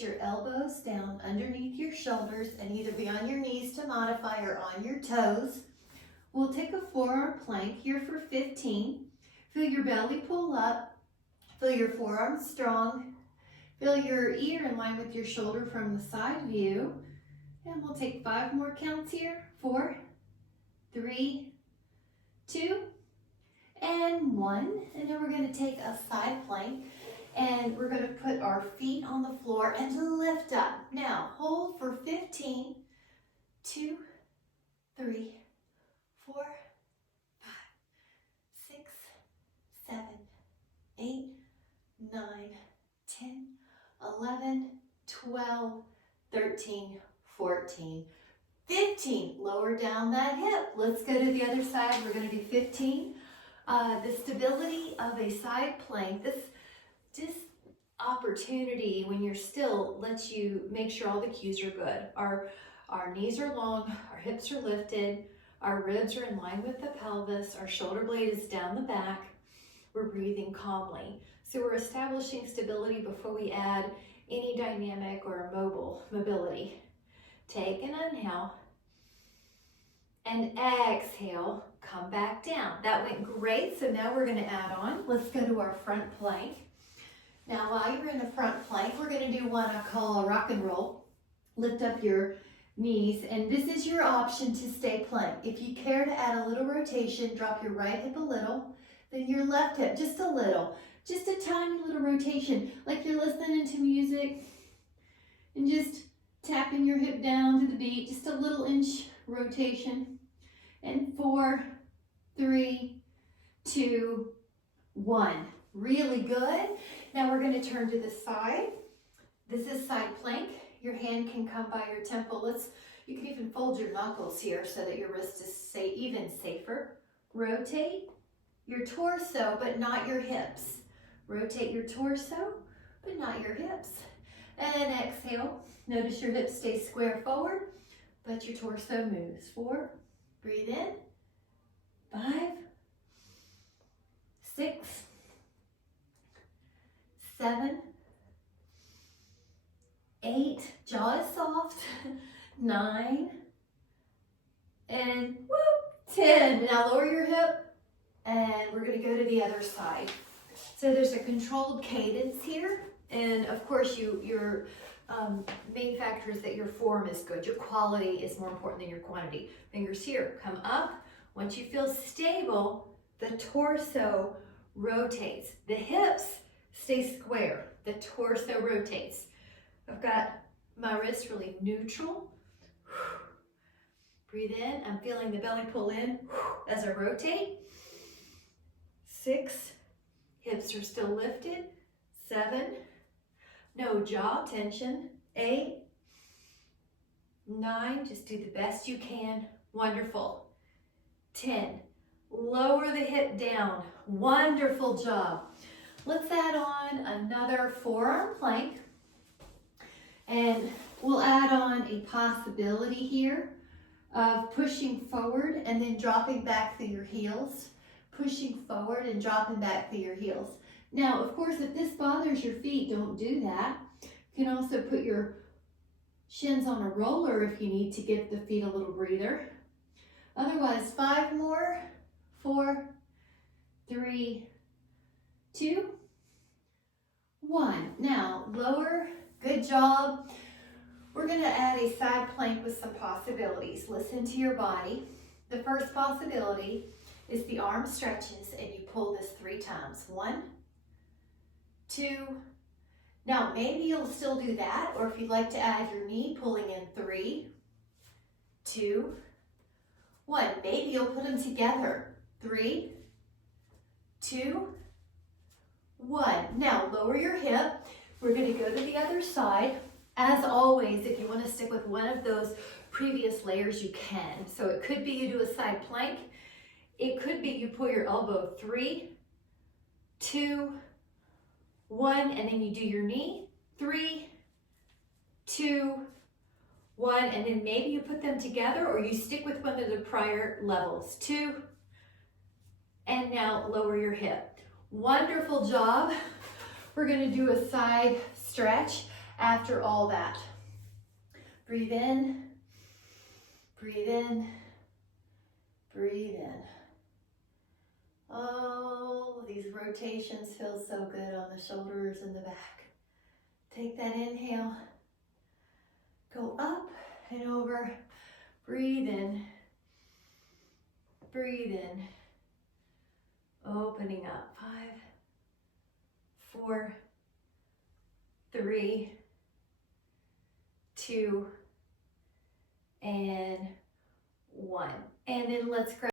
place your elbows down underneath your shoulders and either be on your knees to modify or on your toes. We'll take a forearm plank here for 15. Feel your belly pull up. Feel your forearms strong. Feel your ear in line with your shoulder from the side view. And we'll take 5 more counts here. 4, 3, 2, and 1. And then we're going to take a side plank and we're going to put our feet on the floor and lift up. Now hold for 15, 2, 3, 4, 5, 6, 7, 8, 9, 10, 11, 12, 13, 14, 15. Lower down that hip. Let's go to the other side. We're going to do 15. The stability of a side plank, this opportunity when you're still lets you make sure all the cues are good. Our knees are long, our hips are lifted, our ribs are in line with the pelvis, our shoulder blade is down the back, we're breathing calmly. So we're establishing stability before we add any dynamic or mobility. Take an inhale and exhale, come back down. That went great, so now we're gonna add on. Let's go to our front plank. Now while you're in a front plank, we're gonna do one I call a rock and roll. Lift up your knees, and this is your option to stay plank. If you care to add a little rotation, drop your right hip a little, then your left hip just a little. Just a tiny little rotation, like you're listening to music and just tapping your hip down to the beat, just a little inch rotation. And 4, 3, 2, 1. Really good. Now we're going to turn to the side. This is side plank. Your hand can come by your temple. You can even fold your knuckles here so that your wrist is even safer. Rotate your torso, but not your hips. Rotate your torso, but not your hips. And exhale. Notice your hips stay square forward, but your torso moves. 4, breathe in. 5, 6, 7, 8, jaw is soft. 9, and 10. Now lower your hip, and we're going to go to the other side. So there's a controlled cadence here, and of course your main factor is that your form is good. Your quality is more important than your quantity. Fingers here, come up. Once you feel stable, the torso rotates. The hips stay square. The torso rotates. I've got my wrist really neutral. Breathe in. I'm feeling the belly pull in as I rotate. 6, hips are still lifted. 7, no jaw tension. 8, 9, just do the best you can. Wonderful. 10, lower the hip down. Wonderful job. Let's add on another forearm plank. And we'll add on a possibility here of pushing forward and then dropping back through your heels. Pushing forward and dropping back through your heels. Now, of course, if this bothers your feet, don't do that. You can also put your shins on a roller if you need to give the feet a little breather. Otherwise, 5 more. 4, 3, 2, 1. Now, lower. Good job. We're going to add a side plank with some possibilities. Listen to your body. The first possibility is the arm stretches and you pull this 3 times. 1, 2. Now maybe you'll still do that, or if you'd like to add your knee, pulling in 3, 2, 1. Maybe you'll put them together. 3, 2, 1. Now lower your hip. We're going to go to the other side. As always, if you want to stick with one of those previous layers, you can. So it could be you do a side plank. It could be you pull your elbow 3, 2, 1, and then you do your knee. 3, 2, 1, and then maybe you put them together or you stick with one of the prior levels. 2, and now lower your hip. Wonderful job. We're going to do a side stretch. after all that. Breathe in, breathe in, breathe in. Oh, these rotations feel so good on the shoulders and the back. Take that inhale, go up and over, breathe in, opening up. 5, 4, 3, 2, and 1. And then let's grab